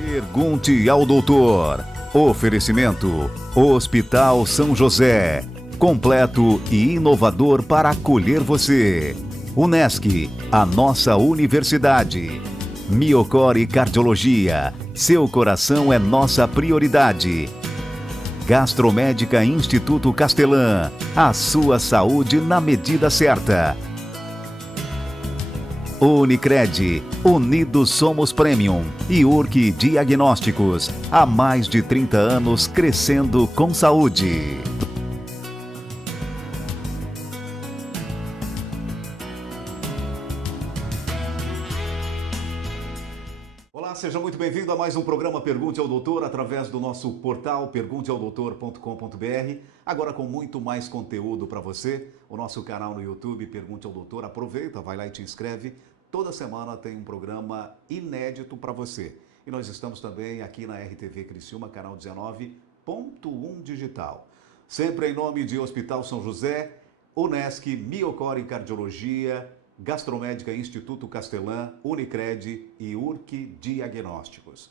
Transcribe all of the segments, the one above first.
Pergunte ao doutor. Oferecimento: Hospital São José. Completo e inovador para acolher você. Unesc, a nossa universidade. Miocore Cardiologia. Seu coração é nossa prioridade. Gastromédica Instituto Castelã. A sua saúde na medida certa. Unicred, Unidos Somos Premium e Urque Diagnósticos, há mais de 30 anos crescendo com saúde. Olá, seja muito bem-vindo a mais um programa Pergunte ao Doutor através do nosso portal pergunteaodoutor.com.br. Agora com muito mais conteúdo para você, o nosso canal no YouTube Pergunte ao Doutor. Aproveita, vai lá e te inscreve. Toda semana tem um programa inédito para você. E nós estamos também aqui na RTV Criciúma, canal 19.1 digital. Sempre em nome de Hospital São José, Unesc, Miocore Cardiologia, Gastromédica Instituto Castelã, Unicred e Urque Diagnósticos.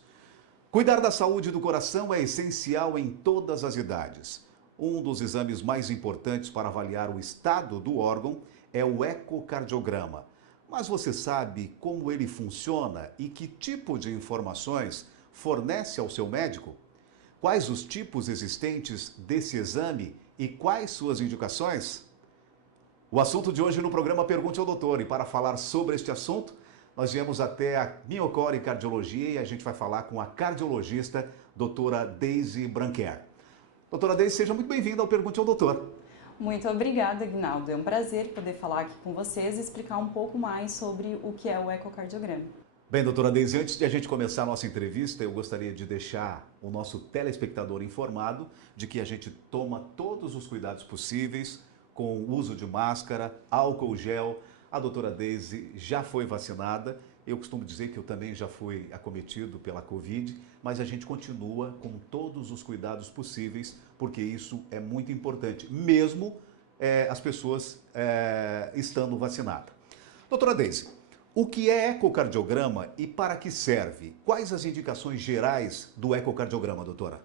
Cuidar da saúde do coração é essencial em todas as idades. Um dos exames mais importantes para avaliar o estado do órgão é o ecocardiograma. Mas você sabe como ele funciona e que tipo de informações fornece ao seu médico? Quais os tipos existentes desse exame e quais suas indicações? O assunto de hoje no programa Pergunte ao Doutor. E para falar sobre este assunto, nós viemos até a Miocore Cardiologia e a gente vai falar com a cardiologista doutora Deise Branquer. Doutora Deise, seja muito bem-vinda ao Pergunte ao Doutor. Muito obrigada, Aguinaldo. É um prazer poder falar aqui com vocês e explicar um pouco mais sobre o que é o ecocardiograma. Bem, doutora Deise, antes de a gente começar a nossa entrevista, eu gostaria de deixar o nosso telespectador informado de que a gente toma todos os cuidados possíveis com o uso de máscara, álcool gel. A doutora Deise já foi vacinada. Eu costumo dizer que eu também já fui acometido pela Covid, mas a gente continua com todos os cuidados possíveis, porque isso é muito importante, mesmo as pessoas estando vacinadas. Doutora Deise, o que é ecocardiograma e para que serve? Quais as indicações gerais do ecocardiograma, doutora?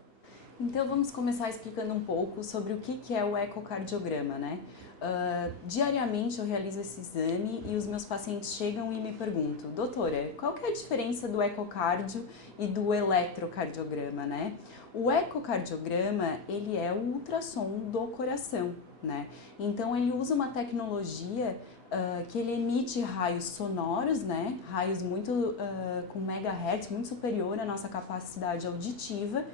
Então vamos começar explicando um pouco sobre o que é o ecocardiograma, né? Diariamente eu realizo esse exame e os meus pacientes chegam e me perguntam: doutora, qual que é a diferença do ecocardio e do eletrocardiograma, né? O ecocardiograma, ele é o ultrassom do coração, né? Então ele usa uma tecnologia que ele emite raios sonoros, né? Raios muito com megahertz, muito superior à nossa capacidade auditiva.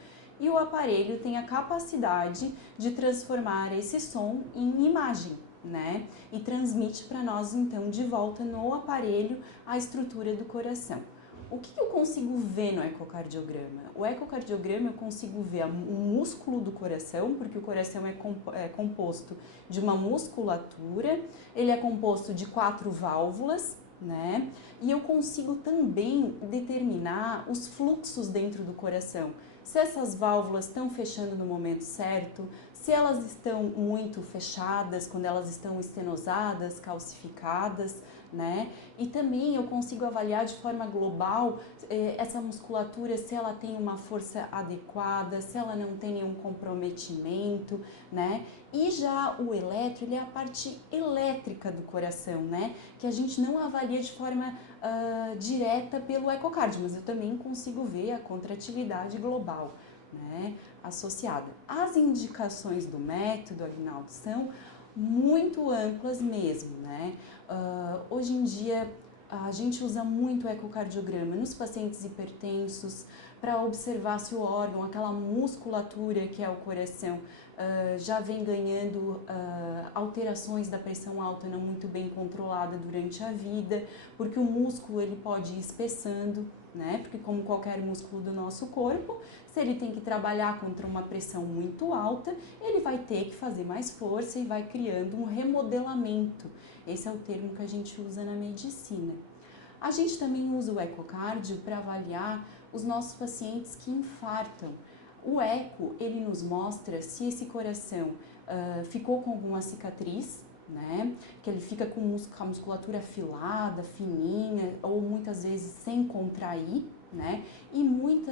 E o aparelho tem a capacidade de transformar esse som em imagem, né? E transmite para nós, então, de volta no aparelho a estrutura do coração. O que eu consigo ver no ecocardiograma? O ecocardiograma eu consigo ver o músculo do coração, porque o coração é composto de uma musculatura, ele é composto de 4 válvulas, né? E eu consigo também determinar os fluxos dentro do coração. Se essas válvulas estão fechando no momento certo, se elas estão muito fechadas, quando elas estão estenosadas, calcificadas, né? E também eu consigo avaliar de forma global essa musculatura, se ela tem uma força adequada, se ela não tem nenhum comprometimento, né? E já o eletro, ele é a parte elétrica do coração, né? Que a gente não avalia de forma direta pelo ecocardio, mas eu também consigo ver a contratividade global, né? Associada. As indicações do método, Aguinaldo, são muito amplas mesmo, né? Hoje em dia a gente usa muito o ecocardiograma nos pacientes hipertensos para observar se o órgão, aquela musculatura que é o coração, já vem ganhando alterações da pressão alta não muito bem controlada durante a vida, porque o músculo ele pode ir espessando, né? Porque como qualquer músculo do nosso corpo, se ele tem que trabalhar contra uma pressão muito alta, ele vai ter que fazer mais força e vai criando um remodelamento. Esse é o termo que a gente usa na medicina. A gente também usa o ecocardio para avaliar os nossos pacientes que infartam. O eco, ele nos mostra se esse coração ficou com alguma cicatriz, né? Que ele fica com a musculatura afilada, fininha, ou muitas vezes sem contrair, né? E muitas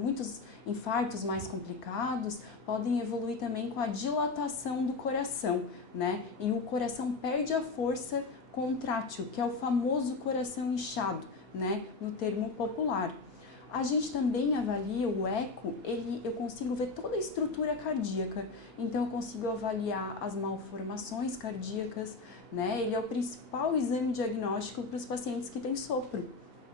muitos infartos mais complicados podem evoluir também com a dilatação do coração, né? E o coração perde a força contrátil, que é o famoso coração inchado, né? No termo popular. A gente também avalia o eco, eu consigo ver toda a estrutura cardíaca, então eu consigo avaliar as malformações cardíacas, né? Ele é o principal exame diagnóstico para os pacientes que têm sopro,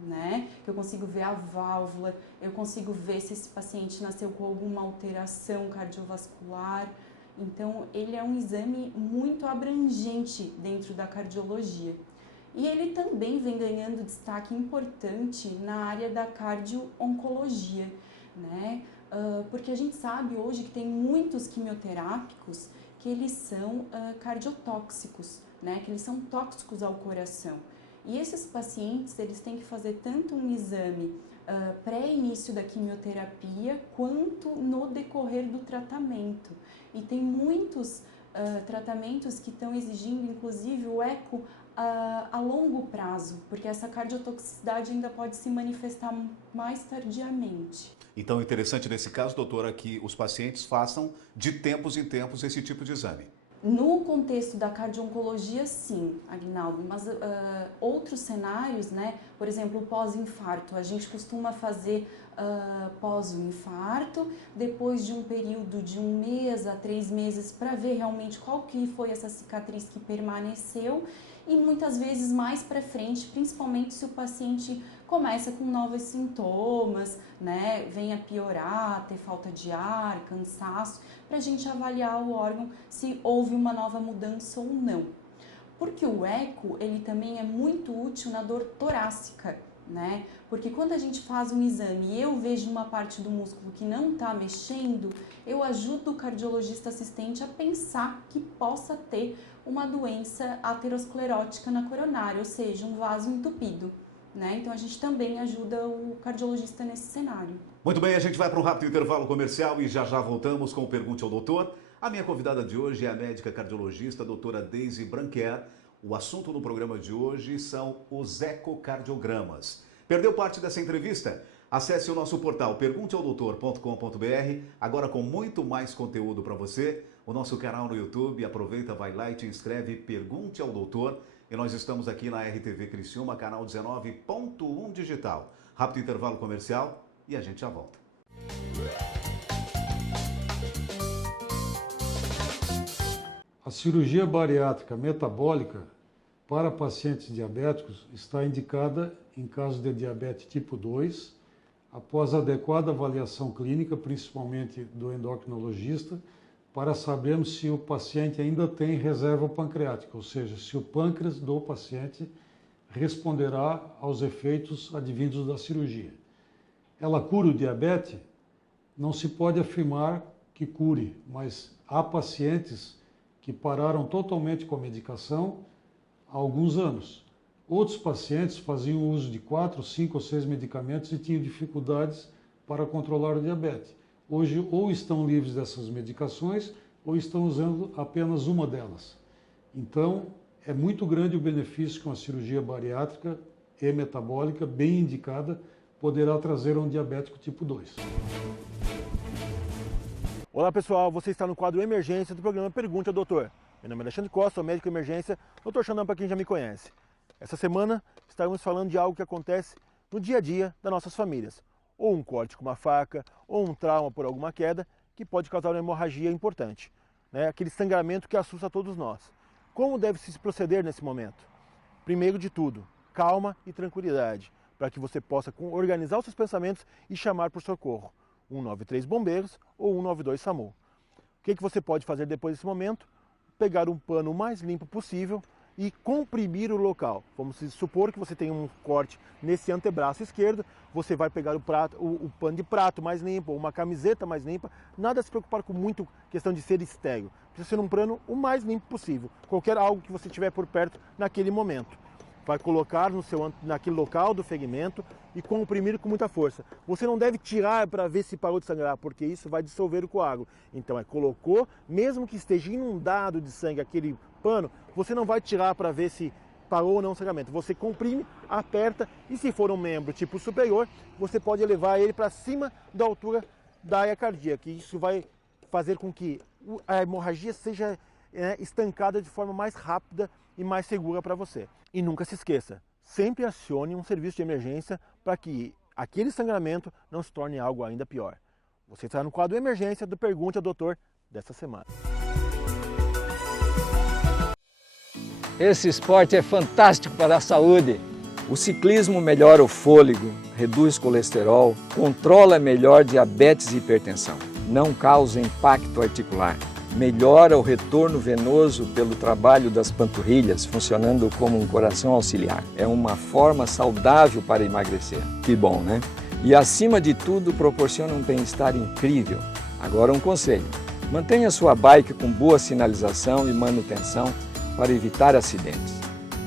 né? Eu consigo ver a válvula, eu consigo ver se esse paciente nasceu com alguma alteração cardiovascular. Então, ele é um exame muito abrangente dentro da cardiologia. E ele também vem ganhando destaque importante na área da cardio-oncologia, né? Porque a gente sabe hoje que tem muitos quimioterápicos que eles são cardiotóxicos, né? Que eles são tóxicos ao coração. E esses pacientes, eles têm que fazer tanto um exame pré-início da quimioterapia, quanto no decorrer do tratamento. E tem muitos tratamentos que estão exigindo, inclusive, o eco a longo prazo, porque essa cardiotoxicidade ainda pode se manifestar mais tardiamente. Então, interessante nesse caso, doutora, que os pacientes façam de tempos em tempos esse tipo de exame. No contexto da cardio-oncologia, sim, Aguinaldo, mas outros cenários, né? Por exemplo, o pós-infarto, a gente costuma fazer pós o infarto, depois de um período de 1 mês a 3 meses para ver realmente qual que foi essa cicatriz que permaneceu, e muitas vezes mais para frente, principalmente se o paciente começa com novos sintomas, né, vem a piorar, ter falta de ar, cansaço, para a gente avaliar o órgão se houve uma nova mudança ou não. Porque o eco, ele também é muito útil na dor torácica, né? Porque quando a gente faz um exame e eu vejo uma parte do músculo que não está mexendo, eu ajudo o cardiologista assistente a pensar que possa ter uma doença aterosclerótica na coronária, ou seja, um vaso entupido, né? Então a gente também ajuda o cardiologista nesse cenário. Muito bem, a gente vai para um rápido intervalo comercial e já voltamos com o Pergunte ao Doutor. A minha convidada de hoje é a médica cardiologista, a doutora Deise Branquer. O assunto no programa de hoje são os ecocardiogramas. Perdeu parte dessa entrevista? Acesse o nosso portal pergunteaodoutor.com.br, agora com muito mais conteúdo para você. O nosso canal no YouTube, aproveita, vai lá e te inscreve, Pergunte ao Doutor. E nós estamos aqui na RTV Criciúma, canal 19.1 digital. Rápido intervalo comercial e a gente já volta. A cirurgia bariátrica metabólica para pacientes diabéticos está indicada em caso de diabetes tipo 2, após adequada avaliação clínica, principalmente do endocrinologista, para sabermos se o paciente ainda tem reserva pancreática, ou seja, se o pâncreas do paciente responderá aos efeitos advindos da cirurgia. Ela cura o diabetes? Não se pode afirmar que cure, mas há pacientes que pararam totalmente com a medicação há alguns anos. Outros pacientes faziam uso de 4, 5 ou 6 medicamentos e tinham dificuldades para controlar o diabetes. Hoje, ou estão livres dessas medicações, ou estão usando apenas uma delas. Então, é muito grande o benefício que uma cirurgia bariátrica e metabólica, bem indicada, poderá trazer a um diabético tipo 2. Olá pessoal, você está no quadro Emergência do programa Pergunte ao Doutor. Meu nome é Alexandre Costa, sou médico de emergência, Dr. Xandão para quem já me conhece. Essa semana estaremos falando de algo que acontece no dia a dia das nossas famílias. Ou um corte com uma faca, ou um trauma por alguma queda, que pode causar uma hemorragia importante. Né? Aquele sangramento que assusta todos nós. Como deve se proceder nesse momento? Primeiro de tudo, calma e tranquilidade, para que você possa organizar os seus pensamentos e chamar por socorro. 193 Bombeiros ou 192 SAMU. O que você pode fazer depois desse momento? Pegar um pano o mais limpo possível e comprimir o local. Vamos supor que você tem um corte nesse antebraço esquerdo, você vai pegar o pano de prato mais limpo, ou uma camiseta mais limpa, nada a se preocupar com muito questão de ser estéril. Precisa ser um pano o mais limpo possível, qualquer algo que você tiver por perto naquele momento. Vai colocar naquele local do ferimento e comprimir com muita força. Você não deve tirar para ver se parou de sangrar, porque isso vai dissolver o coágulo. Então, colocou, mesmo que esteja inundado de sangue aquele pano, você não vai tirar para ver se parou ou não o sangramento. Você comprime, aperta e se for um membro tipo superior, você pode levar ele para cima da altura da área cardíaca. Isso vai fazer com que a hemorragia seja estancada de forma mais rápida e mais segura para você. E nunca se esqueça, sempre acione um serviço de emergência para que aquele sangramento não se torne algo ainda pior. Você está no quadro Emergência do Pergunte ao Doutor dessa semana. Esse esporte é fantástico para a saúde. O ciclismo melhora o fôlego, reduz colesterol, controla melhor diabetes e hipertensão, não causa impacto articular, melhora o retorno venoso pelo trabalho das panturrilhas, funcionando como um coração auxiliar. É uma forma saudável para emagrecer. Que bom, né? E acima de tudo, proporciona um bem-estar incrível. Agora um conselho: mantenha sua bike com boa sinalização e manutenção para evitar acidentes.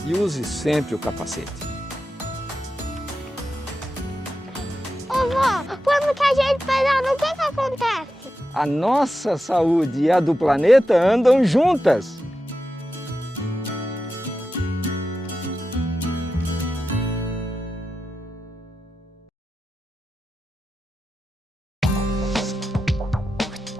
E use sempre o capacete. Ô vó, quando que a gente pedala, o que acontece? A nossa saúde e a do planeta andam juntas.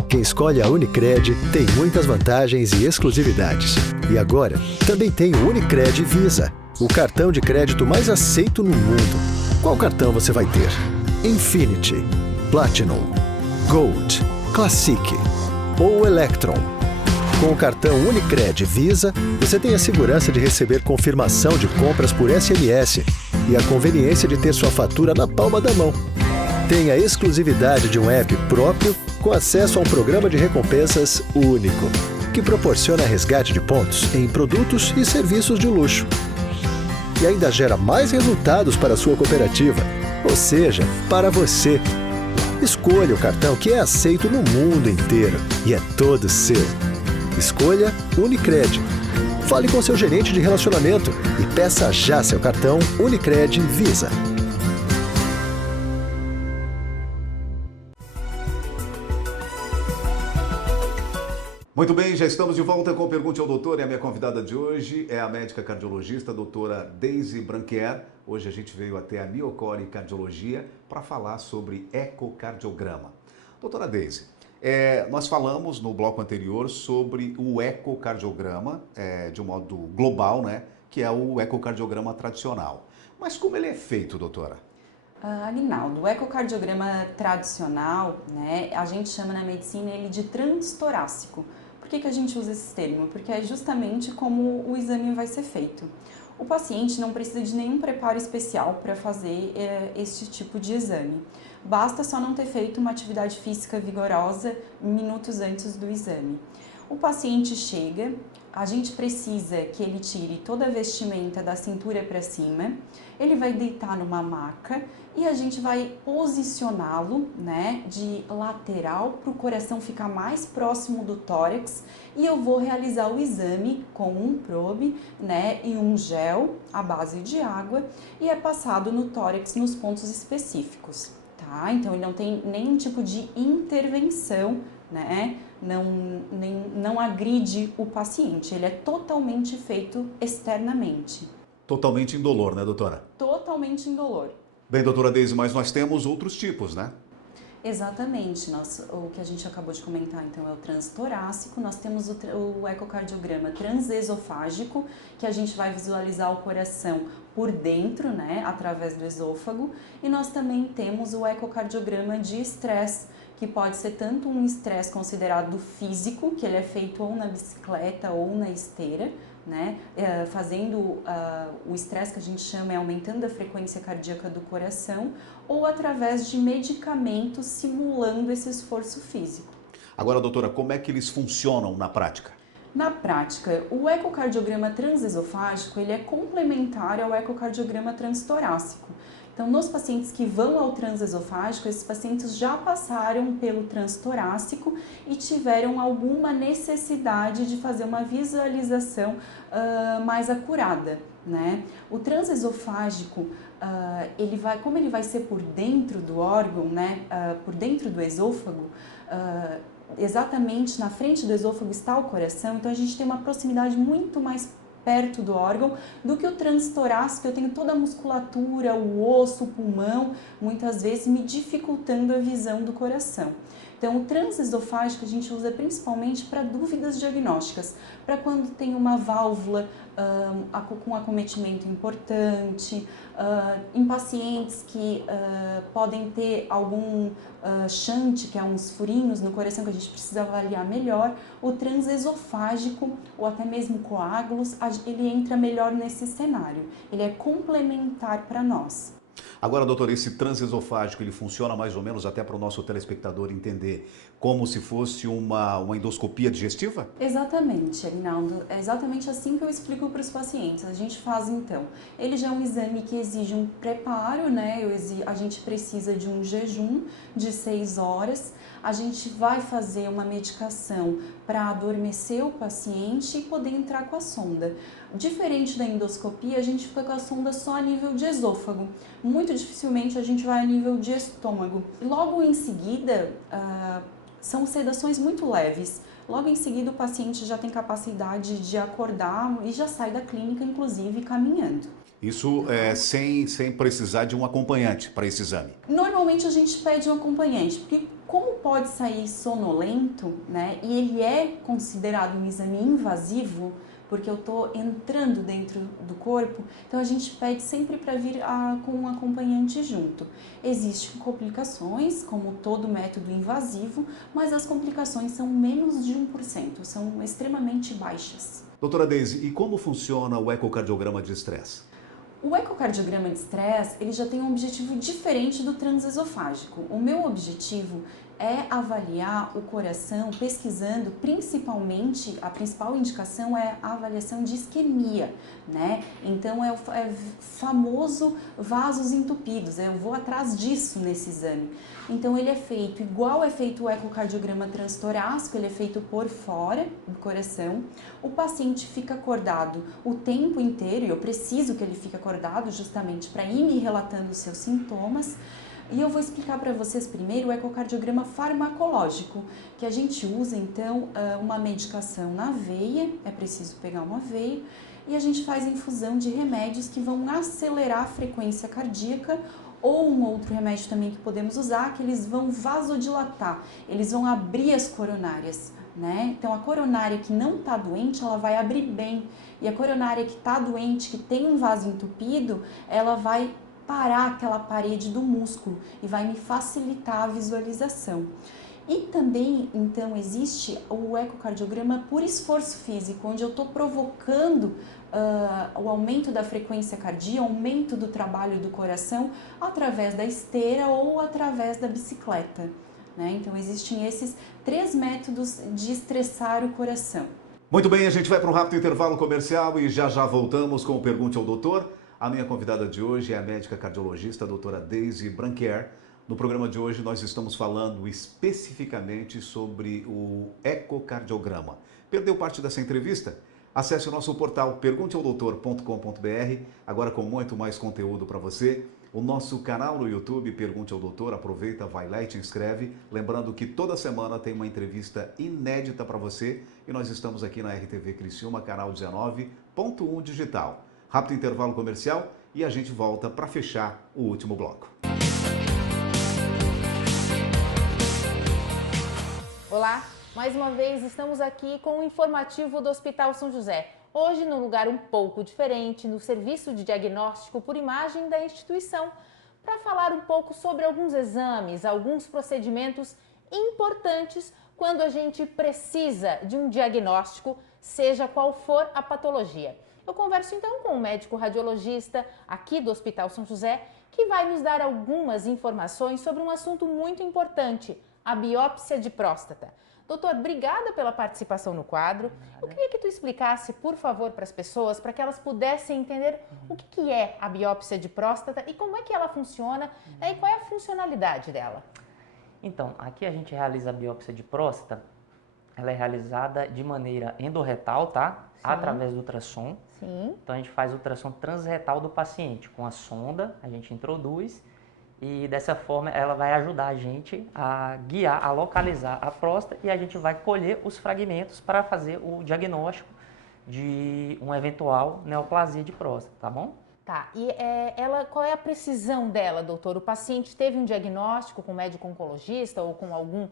Quem escolhe a Unicred tem muitas vantagens e exclusividades. E agora, também tem o Unicred Visa, o cartão de crédito mais aceito no mundo. Qual cartão você vai ter? Infinity, Platinum, Gold, Classic ou Electron. Com o cartão Unicred Visa, você tem a segurança de receber confirmação de compras por SMS e a conveniência de ter sua fatura na palma da mão. Tem a exclusividade de um app próprio com acesso a um programa de recompensas único, que proporciona resgate de pontos em produtos e serviços de luxo. E ainda gera mais resultados para a sua cooperativa, ou seja, para você. Escolha o cartão que é aceito no mundo inteiro e é todo seu. Escolha Unicred. Fale com seu gerente de relacionamento e peça já seu cartão Unicred Visa. Muito bem, já estamos de volta com o Pergunte ao Doutor e a minha convidada de hoje é a médica cardiologista, a doutora Deise Branquier. Hoje a gente veio até a Miocore Cardiologia para falar sobre ecocardiograma. Doutora Deise, nós falamos no bloco anterior sobre o ecocardiograma, de um modo global, né, que é o ecocardiograma tradicional. Mas como ele é feito, doutora? Aguinaldo, o ecocardiograma tradicional, né, a gente chama na medicina ele de transtorácico. Por que a gente usa esse termo? Porque é justamente como o exame vai ser feito. O paciente não precisa de nenhum preparo especial para fazer este tipo de exame. Basta só não ter feito uma atividade física vigorosa minutos antes do exame. O paciente chega, a gente precisa que ele tire toda a vestimenta da cintura para cima, ele vai deitar numa maca e a gente vai posicioná-lo, né, de lateral para o coração ficar mais próximo do tórax e eu vou realizar o exame com um probe, né, e um gel à base de água e é passado no tórax nos pontos específicos, tá? Então ele não tem nenhum tipo de intervenção, né? Não agride o paciente, ele é totalmente feito externamente. Totalmente indolor, né, doutora? Totalmente indolor. Bem, doutora Deise, mas nós temos outros tipos, né? Exatamente, o que a gente acabou de comentar então é o transtorácico, nós temos o ecocardiograma transesofágico, que a gente vai visualizar o coração por dentro, né, através do esôfago, e nós também temos o ecocardiograma de estresse, que pode ser tanto um estresse considerado físico, que ele é feito ou na bicicleta ou na esteira, né, fazendo o estresse que a gente chama, aumentando a frequência cardíaca do coração, ou através de medicamentos simulando esse esforço físico. Agora, doutora, como é que eles funcionam na prática? Na prática, o ecocardiograma transesofágico ele é complementar ao ecocardiograma transtorácico. Então, nos pacientes que vão ao transesofágico, esses pacientes já passaram pelo transtorácico e tiveram alguma necessidade de fazer uma visualização mais acurada, né? O transesofágico, como ele vai ser por dentro do órgão, né? Por dentro do esôfago, exatamente na frente do esôfago está o coração, então a gente tem uma proximidade muito mais perto do órgão, do que o transtorácico, eu tenho toda a musculatura, o osso, o pulmão, muitas vezes me dificultando a visão do coração. Então, o transesofágico a gente usa principalmente para dúvidas diagnósticas, para quando tem uma válvula com acometimento importante, em pacientes que podem ter algum shunt, que é uns furinhos no coração que a gente precisa avaliar melhor, o transesofágico ou até mesmo coágulos, ele entra melhor nesse cenário, ele é complementar para nós. Agora, doutor, esse transesofágico, ele funciona mais ou menos até para o nosso telespectador entender como se fosse uma endoscopia digestiva? Exatamente, Aguinaldo. É exatamente assim que eu explico para os pacientes. A gente faz, então, ele já é um exame que exige um preparo, né? A gente precisa de um jejum de 6 horas. A gente vai fazer uma medicação para adormecer o paciente e poder entrar com a sonda. Diferente da endoscopia, a gente fica com a sonda só a nível de esôfago. Muito dificilmente a gente vai a nível de estômago. Logo em seguida, são sedações muito leves. Logo em seguida, o paciente já tem capacidade de acordar e já sai da clínica, inclusive, caminhando. Isso sem precisar de um acompanhante para esse exame? Normalmente a gente pede um acompanhante, porque como pode sair sonolento, né, e ele é considerado um exame invasivo, porque eu estou entrando dentro do corpo, então a gente pede sempre para vir com um acompanhante junto. Existem complicações, como todo método invasivo, mas as complicações são menos de 1%, são extremamente baixas. Doutora Deise, e como funciona o ecocardiograma de estresse? O ecocardiograma de estresse, ele já tem um objetivo diferente do transesofágico. O meu objetivo é avaliar o coração pesquisando, principalmente, a principal indicação é a avaliação de isquemia, né? Então é o famoso vasos entupidos, eu vou atrás disso nesse exame. Então ele é feito igual é feito o ecocardiograma transtorácico, ele é feito por fora do coração. O paciente fica acordado o tempo inteiro, e eu preciso que ele fique acordado justamente para ir me relatando os seus sintomas. E eu vou explicar para vocês primeiro o ecocardiograma farmacológico, que a gente usa então uma medicação na veia, é preciso pegar uma veia, e a gente faz infusão de remédios que vão acelerar a frequência cardíaca, ou um outro remédio também que podemos usar, que eles vão vasodilatar, eles vão abrir as coronárias, né? Então a coronária que não está doente, ela vai abrir bem, e a coronária que está doente, que tem um vaso entupido, ela vai parar aquela parede do músculo e vai me facilitar a visualização. E também, então, existe o ecocardiograma por esforço físico, onde eu estou provocando o aumento da frequência cardíaca, aumento do trabalho do coração através da esteira ou através da bicicleta, né? Então, existem esses 3 métodos de estressar o coração. Muito bem, a gente vai para um rápido intervalo comercial e já voltamos com o Pergunte ao Doutor. A minha convidada de hoje é a médica cardiologista, a doutora Deise Branquier. No programa de hoje nós estamos falando especificamente sobre o ecocardiograma. Perdeu parte dessa entrevista? Acesse o nosso portal pergunteaodoutor.com.br, agora com muito mais conteúdo para você. O nosso canal no YouTube, Pergunte ao Doutor, aproveita, vai lá e te inscreve. Lembrando que toda semana tem uma entrevista inédita para você e nós estamos aqui na RTV Criciúma, canal 19.1 digital. Rápido intervalo comercial e a gente volta para fechar o último bloco. Olá, mais uma vez estamos aqui com o informativo do Hospital São José. Hoje num lugar um pouco diferente, no serviço de diagnóstico por imagem da instituição, para falar um pouco sobre alguns exames, alguns procedimentos importantes quando a gente precisa de um diagnóstico, seja qual for a patologia. Eu converso então com o médico radiologista aqui do Hospital São José, que vai nos dar algumas informações sobre um assunto muito importante, a biópsia de próstata. Doutor, obrigada pela participação no quadro. Eu queria que tu explicasse, por favor, para as pessoas, para que elas pudessem entender o que é a biópsia de próstata e como é que ela funciona e qual é a funcionalidade dela. Então, aqui a gente realiza a biópsia de próstata, ela é realizada de maneira endorretal, tá? Sim. Através do ultrassom. Sim. Então a gente faz o ultrassom transretal do paciente com a sonda, a gente introduz e dessa forma ela vai ajudar a gente a guiar, a localizar a próstata e a gente vai colher os fragmentos para fazer o diagnóstico de uma eventual neoplasia de próstata, tá bom? Tá, e qual é a precisão dela, doutor? O paciente teve um diagnóstico com médico oncologista ou com algum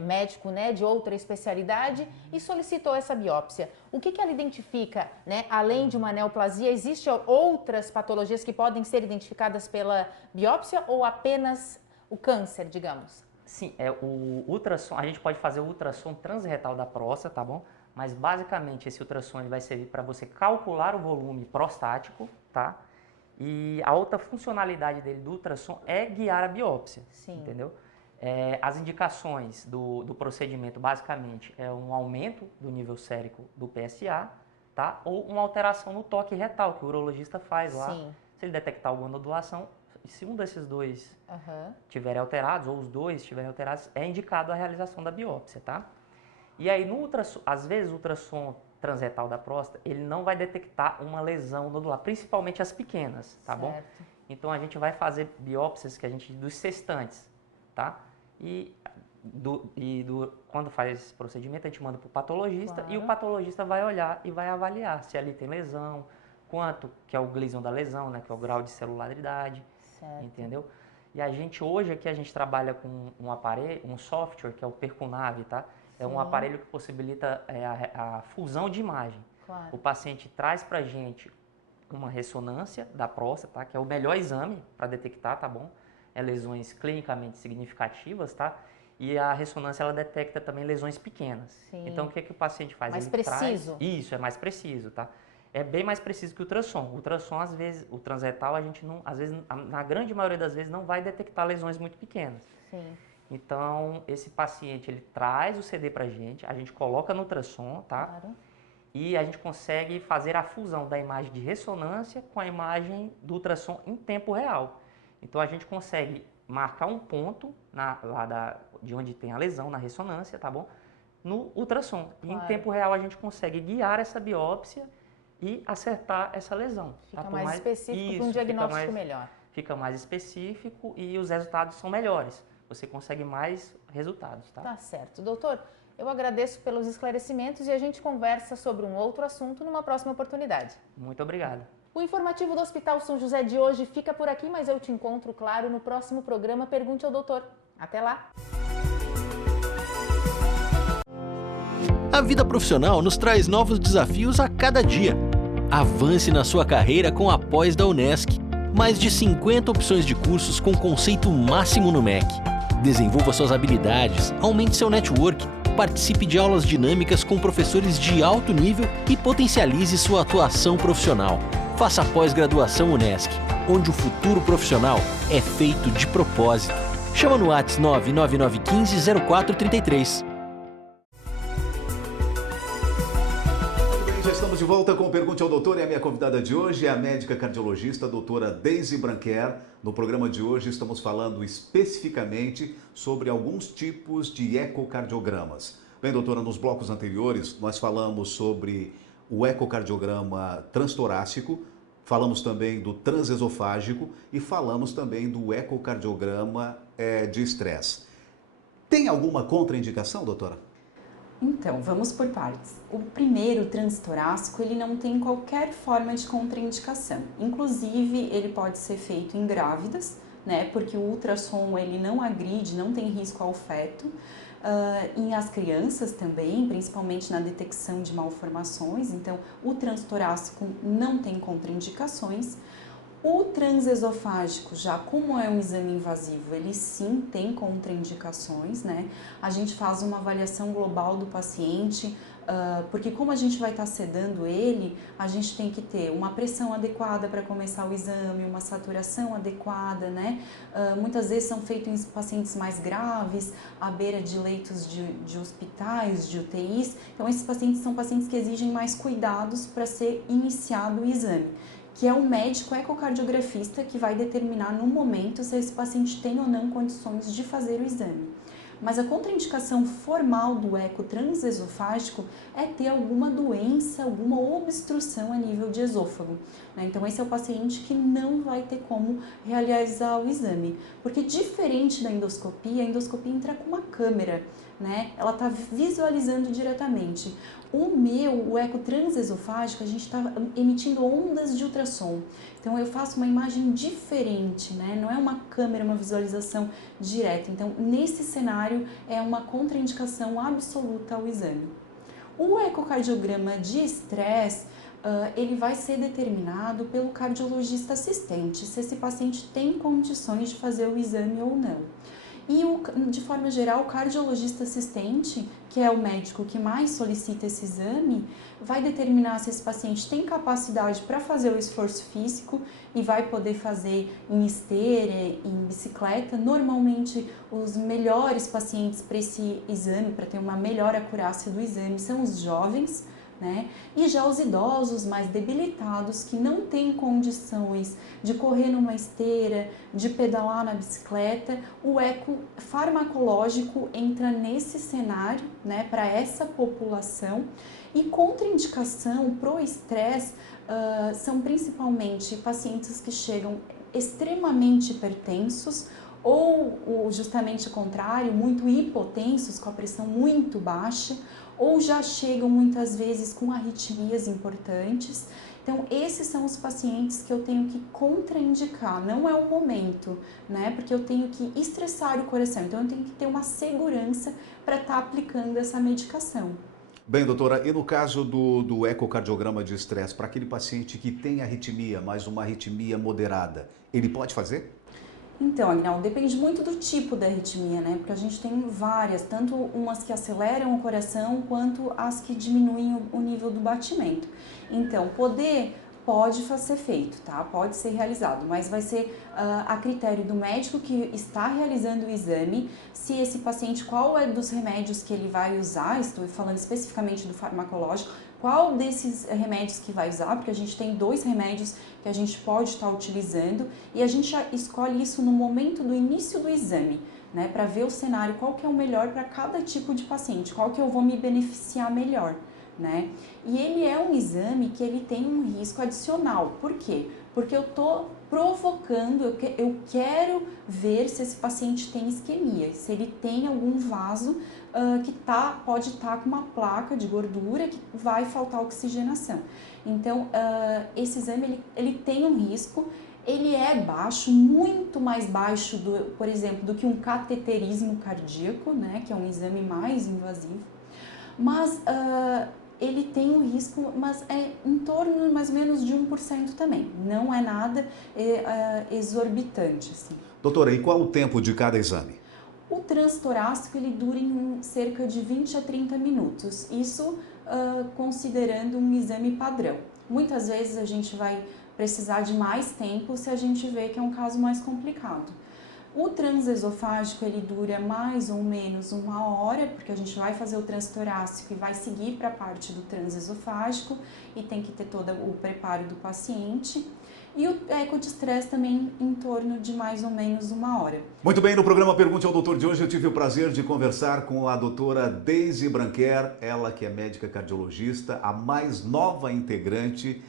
médico, né, de outra especialidade e solicitou essa biópsia. O que ela identifica, né? Além de uma neoplasia, existem outras patologias que podem ser identificadas pela biópsia ou apenas o câncer, digamos? Sim, o ultrassom, a gente pode fazer o ultrassom transretal da próstata, tá bom? Mas basicamente esse ultrassom ele vai servir para você calcular o volume prostático, tá? E a outra funcionalidade dele do ultrassom é guiar a biópsia, entendeu? As indicações do procedimento basicamente é um aumento do nível sérico do PSA, tá? Ou uma alteração no toque retal que o urologista faz lá. Sim. Se ele detectar alguma nodulação, se um desses dois tiverem alterados ou os dois estiverem alterados, é indicado a realização da biópsia, tá? E aí no ultrassom, às vezes o ultrassom transretal da próstata, ele não vai detectar uma lesão nodular, principalmente as pequenas, tá bom? Então a gente vai fazer biópsias dos cestantes, tá? Quando faz esse procedimento, a gente manda para o patologista e o patologista vai olhar e vai avaliar se ali tem lesão, quanto que é o Gleason da lesão, né, que é o grau de celularidade, entendeu? E a gente hoje aqui a gente trabalha com um aparelho, um software que é o Percunave, tá? É um aparelho que possibilita a fusão de imagem. O paciente traz para a gente uma ressonância da próstata, tá? Que é o melhor exame para detectar, tá bom? Lesões clinicamente significativas, tá? E a ressonância ela detecta também lesões pequenas. Então o que o paciente faz? Mais ele preciso. Isso, é mais preciso, tá? É bem mais preciso que o ultrassom. O ultrassom, às vezes, o transretal, a gente não, às vezes, na grande maioria das vezes, não vai detectar lesões muito pequenas. Então, esse paciente, ele traz o CD pra gente, a gente coloca no ultrassom, tá? E a gente consegue fazer a fusão da imagem de ressonância com a imagem do ultrassom em tempo real. Então, a gente consegue marcar um ponto de onde tem a lesão, na ressonância, tá bom? No ultrassom. E em tempo real, a gente consegue guiar essa biópsia e acertar essa lesão. Fica mais específico para um diagnóstico melhor. Fica mais específico e os resultados são melhores. Você consegue mais resultados, tá? Tá certo. Doutor, eu agradeço pelos esclarecimentos e a gente conversa sobre um outro assunto numa próxima oportunidade. Muito obrigado. O informativo do Hospital São José de hoje fica por aqui, mas eu te encontro, claro, no próximo programa Pergunte ao Doutor. Até lá! A vida profissional nos traz novos desafios a cada dia. Avance na sua carreira com a pós da Unesc. Mais de 50 opções de cursos com conceito máximo no MEC. Desenvolva suas habilidades, aumente seu network, participe de aulas dinâmicas com professores de alto nível e potencialize sua atuação profissional. Faça a pós-graduação Unesc, onde o futuro profissional é feito de propósito. Chama no WhatsApp 99915-0433. Estamos de volta com o Pergunte ao Doutor e a minha convidada de hoje é a médica cardiologista, a doutora Deise Branquer. No programa de hoje estamos falando especificamente sobre alguns tipos de ecocardiogramas. Bem, doutora, nos blocos anteriores nós falamos sobre o ecocardiograma transtorácico, falamos também do transesofágico e falamos também do ecocardiograma de estresse. Tem alguma contraindicação, doutora? Então, vamos por partes. O primeiro, o transtorácico, ele não tem qualquer forma de contraindicação. Inclusive, ele pode ser feito em grávidas, né? Porque o ultrassom, ele não agride, não tem risco ao feto. Em as crianças também, principalmente na detecção de malformações. Então, o transtorácico não tem contraindicações. O transesofágico, já como é um exame invasivo, ele sim tem contraindicações, né? A gente faz uma avaliação global do paciente, porque como a gente vai estar sedando ele, a gente tem que ter uma pressão adequada para começar o exame, uma saturação adequada, né? Muitas vezes são feitos em pacientes mais graves, à beira de leitos de hospitais, de UTIs. Então, esses pacientes são pacientes que exigem mais cuidados para ser iniciado o exame, que é o médico ecocardiografista que vai determinar no momento se esse paciente tem ou não condições de fazer o exame. Mas a contraindicação formal do eco transesofágico é ter alguma doença, alguma obstrução a nível de esôfago, né? Então esse é o paciente que não vai ter como realizar o exame, porque diferente da endoscopia, a endoscopia entra com uma câmera, né? Ela está visualizando diretamente. O eco transesofágico, a gente está emitindo ondas de ultrassom. Então eu faço uma imagem diferente, né? Não é uma câmera, uma visualização direta. Então nesse cenário é uma contraindicação absoluta ao exame. O ecocardiograma de estresse, ele vai ser determinado pelo cardiologista assistente, se esse paciente tem condições de fazer o exame ou não. E, de forma geral, o cardiologista assistente, que é o médico que mais solicita esse exame, vai determinar se esse paciente tem capacidade para fazer o esforço físico e vai poder fazer em esteira, em bicicleta. Normalmente, os melhores pacientes para esse exame, para ter uma melhor acurácia do exame, são os jovens, né? E já os idosos mais debilitados, que não têm condições de correr numa esteira, de pedalar na bicicleta, o eco farmacológico entra nesse cenário, né, para essa população. E contraindicação pro estresse são principalmente pacientes que chegam extremamente hipertensos ou justamente o contrário, muito hipotensos, com a pressão muito baixa, ou já chegam muitas vezes com arritmias importantes. Então, esses são os pacientes que eu tenho que contraindicar, não é o momento, né? Porque eu tenho que estressar o coração, então eu tenho que ter uma segurança para estar aplicando essa medicação. Bem, doutora, e no caso do ecocardiograma de estresse, para aquele paciente que tem arritmia, mas uma arritmia moderada, ele pode fazer? Então, Agnaldo, depende muito do tipo da arritmia, né? Porque a gente tem várias, tanto umas que aceleram o coração, quanto as que diminuem o nível do batimento. Então, pode ser feito, tá? Pode ser realizado, mas vai ser a critério do médico que está realizando o exame, se esse paciente, qual é dos remédios que ele vai usar, estou falando especificamente do farmacológico, qual desses remédios que vai usar, porque a gente tem 2 remédios que a gente pode estar utilizando e a gente já escolhe isso no momento do início do exame, né, para ver o cenário, qual que é o melhor para cada tipo de paciente, qual que eu vou me beneficiar melhor, né? E ele é um exame que ele tem um risco adicional. Por quê? Porque eu estou provocando, eu quero ver se esse paciente tem isquemia, se ele tem algum vaso que pode estar com uma placa de gordura que vai faltar oxigenação. Então, esse exame ele tem um risco, ele é baixo, muito mais baixo, por exemplo, do que um cateterismo cardíaco, né, que é um exame mais invasivo, mas ele tem um risco, mas é em torno mais ou menos de 1% também, não é nada exorbitante, assim. Doutora, e qual o tempo de cada exame? O transtorácico ele dura em cerca de 20 a 30 minutos, isso considerando um exame padrão. Muitas vezes a gente vai precisar de mais tempo se a gente vê que é um caso mais complicado. O transesofágico ele dura mais ou menos 1 hora, porque a gente vai fazer o transtorácico e vai seguir para a parte do transesofágico e tem que ter todo o preparo do paciente. E o eco de estresse também em torno de mais ou menos 1 hora. Muito bem, no programa Pergunte ao Doutor de hoje eu tive o prazer de conversar com a doutora Deise Branquer, ela que é médica cardiologista, a mais nova integrante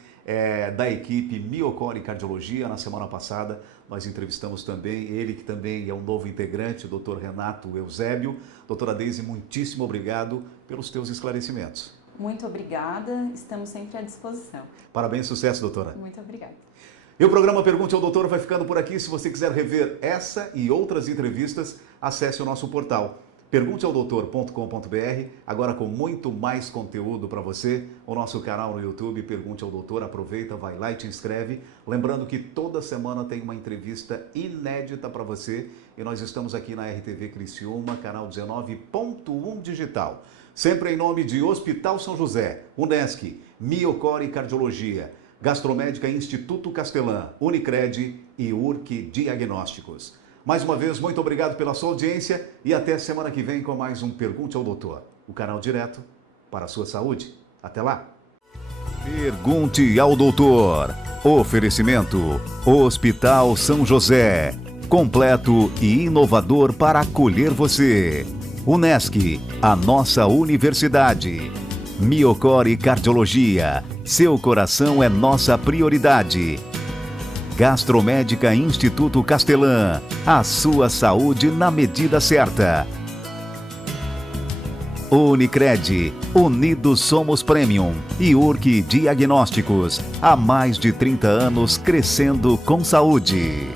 da equipe Miocore Cardiologia. Na semana passada nós entrevistamos também ele, que também é um novo integrante, o Dr. Renato Eusébio. Doutora Deise, muitíssimo obrigado pelos teus esclarecimentos. Muito obrigada, estamos sempre à disposição. Parabéns, sucesso, doutora. Muito obrigada. E o programa Pergunte ao Doutor vai ficando por aqui. Se você quiser rever essa e outras entrevistas, acesse o nosso portal pergunteaodoutor.com.br, agora com muito mais conteúdo para você. O nosso canal no YouTube, Pergunte ao Doutor, aproveita, vai lá e te inscreve. Lembrando que toda semana tem uma entrevista inédita para você e nós estamos aqui na RTV Criciúma, canal 19.1 digital. Sempre em nome de Hospital São José, Unesc, Miocore Cardiologia, Gastromédica Instituto Castelã, Unicred e URC Diagnósticos. Mais uma vez, muito obrigado pela sua audiência e até semana que vem com mais um Pergunte ao Doutor, o canal direto para a sua saúde. Até lá! Pergunte ao Doutor. Oferecimento Hospital São José. Completo e inovador para acolher você. Unesc, a nossa universidade. Miocore Cardiologia, seu coração é nossa prioridade. Gastromédica Instituto Castelã, a sua saúde na medida certa. Unicred, Unidos Somos Premium e Urque Diagnósticos, há mais de 30 anos crescendo com saúde.